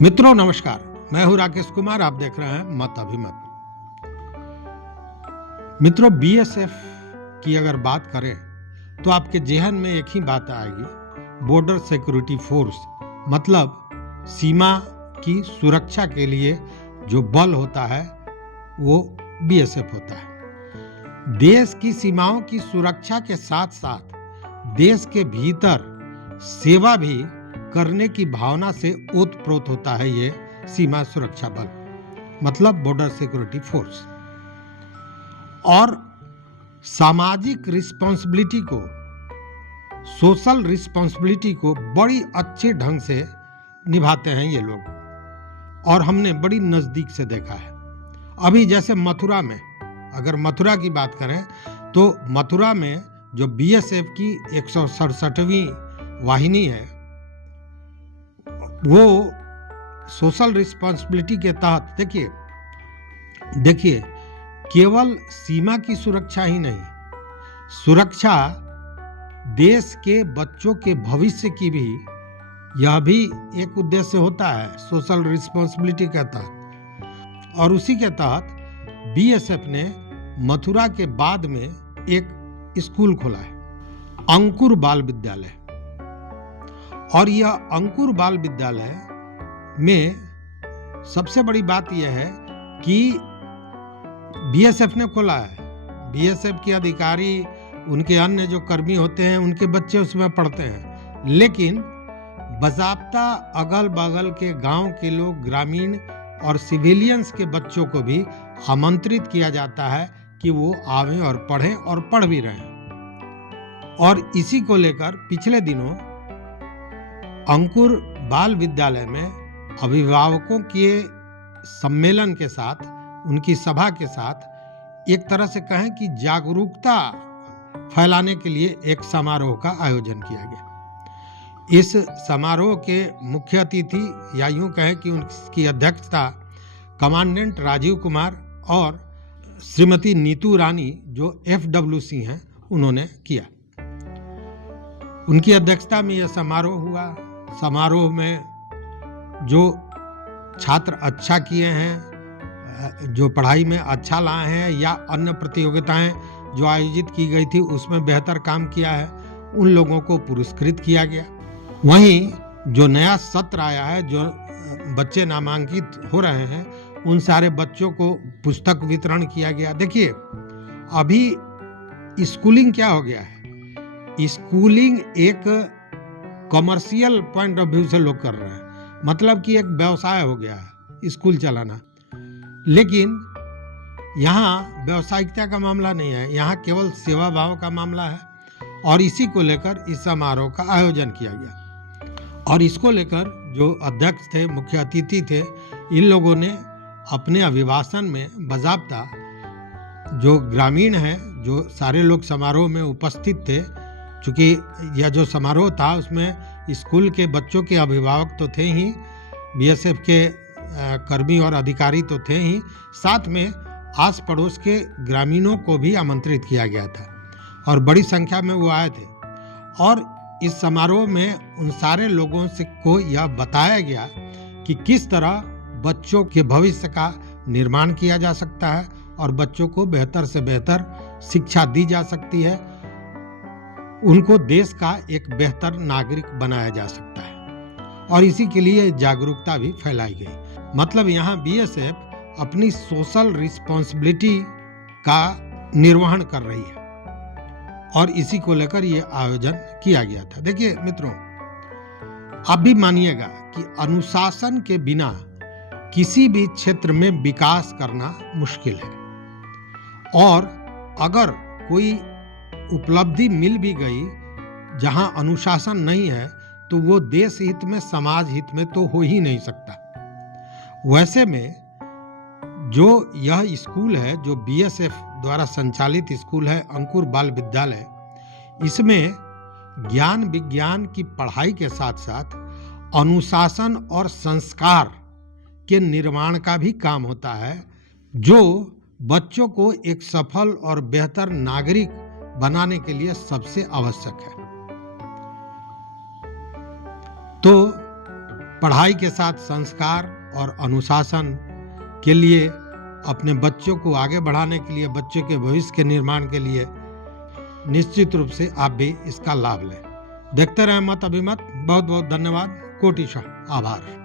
मित्रों नमस्कार, मैं हूं राकेश कुमार। आप देख रहे हैं मत अभिमत। मित्रों, बीएसएफ की अगर बात करें तो आपके जेहन में एक ही बात आएगी, बॉर्डर सिक्योरिटी फोर्स। मतलब सीमा की सुरक्षा के लिए जो बल होता है वो बीएसएफ होता है। देश की सीमाओं की सुरक्षा के साथ साथ देश के भीतर सेवा भी करने की भावना से ओतप्रोत होता है ये सीमा सुरक्षा बल, मतलब बॉर्डर सिक्योरिटी फोर्स। और सामाजिक रिस्पॉन्सिबिलिटी को, सोशल रिस्पॉन्सिबिलिटी को बड़ी अच्छे ढंग से निभाते हैं ये लोग, और हमने बड़ी नजदीक से देखा है। अभी जैसे मथुरा में, अगर मथुरा की बात करें तो मथुरा में जो बीएसएफ की 167वीं वाहिनी है, वो सोशल रिस्पॉन्सिबिलिटी के तहत देखिए केवल सीमा की सुरक्षा ही नहीं, सुरक्षा देश के बच्चों के भविष्य की भी, यह भी एक उद्देश्य होता है सोशल रिस्पॉन्सिबिलिटी के तहत। और उसी के तहत बीएसएफ ने मथुरा के बाद में एक स्कूल खोला है, अंकुर बाल विद्यालय। और यह अंकुर बाल विद्यालय में सबसे बड़ी बात यह है कि बीएसएफ ने खोला है। बीएसएफ के अधिकारी, उनके अन्य जो कर्मी होते हैं, उनके बच्चे उसमें पढ़ते हैं, लेकिन बाज़ाब्ता अगल बगल के गांव के लोग, ग्रामीण और सिविलियंस के बच्चों को भी आमंत्रित किया जाता है कि वो आवें और पढ़ें, और पढ़ भी रहे हैं। और इसी को लेकर पिछले दिनों अंकुर बाल विद्यालय में अभिभावकों के सम्मेलन के साथ, उनकी सभा के साथ, एक तरह से कहें कि जागरूकता फैलाने के लिए एक समारोह का आयोजन किया गया। इस समारोह के मुख्य अतिथि, या यूं कहें कि उनकी अध्यक्षता कमांडेंट राजीव कुमार और श्रीमती नीतू रानी, जो FWC हैं, उन्होंने किया। उनकी अध्यक्षता में यह समारोह हुआ। समारोह में जो छात्र अच्छा किए हैं, जो पढ़ाई में अच्छा लाए हैं, या अन्य प्रतियोगिताएं जो आयोजित की गई थी उसमें बेहतर काम किया है, उन लोगों को पुरस्कृत किया गया। वहीं जो नया सत्र आया है, जो बच्चे नामांकित हो रहे हैं, उन सारे बच्चों को पुस्तक वितरण किया गया। देखिए, अभी स्कूलिंग क्या हो गया है, स्कूलिंग एक कमर्शियल पॉइंट ऑफ व्यू से लोग कर रहे हैं, मतलब कि एक व्यवसाय हो गया है स्कूल चलाना। लेकिन यहाँ व्यवसायिकता का मामला नहीं है, यहाँ केवल सेवा भाव का मामला है। और इसी को लेकर इस समारोह का आयोजन किया गया। और इसको लेकर जो अध्यक्ष थे, मुख्य अतिथि थे, इन लोगों ने अपने अभिभाषण में बाज़ाब्ता जो ग्रामीण हैं, जो सारे लोग समारोह में उपस्थित थे, चूँकि यह जो समारोह था उसमें स्कूल के बच्चों के अभिभावक तो थे ही, बीएसएफ के कर्मी और अधिकारी तो थे ही, साथ में आस पड़ोस के ग्रामीणों को भी आमंत्रित किया गया था, और बड़ी संख्या में वो आए थे। और इस समारोह में उन सारे लोगों से को यह बताया गया कि किस तरह बच्चों के भविष्य का निर्माण किया जा सकता है, और बच्चों को बेहतर से बेहतर शिक्षा दी जा सकती है, उनको देश का एक बेहतर नागरिक बनाया जा सकता है। और इसी के लिए जागरूकता भी फैलाई गई। मतलब यहाँ बीएसएफ अपनी सोशल रिस्पॉन्सिबिलिटी का निर्वहन कर रही है, और इसी को लेकर ये आयोजन किया गया था। देखिए मित्रों, आप भी मानिएगा कि अनुशासन के बिना किसी भी क्षेत्र में विकास करना मुश्किल है। और अगर कोई उपलब्धि मिल भी गई जहां अनुशासन नहीं है, तो वो देश हित में, समाज हित में तो हो ही नहीं सकता। वैसे में जो यह स्कूल है, जो बीएसएफ द्वारा संचालित स्कूल है, अंकुर बाल विद्यालय, इसमें ज्ञान विज्ञान की पढ़ाई के साथ साथ अनुशासन और संस्कार के निर्माण का भी काम होता है, जो बच्चों को एक सफल और बेहतर नागरिक बनाने के लिए सबसे आवश्यक है। तो पढ़ाई के साथ संस्कार और अनुशासन के लिए, अपने बच्चों को आगे बढ़ाने के लिए, बच्चों के भविष्य के निर्माण के लिए निश्चित रूप से आप भी इसका लाभ लें। देखते रहें मत अभिमत। बहुत बहुत धन्यवाद। कोटिशः आभार।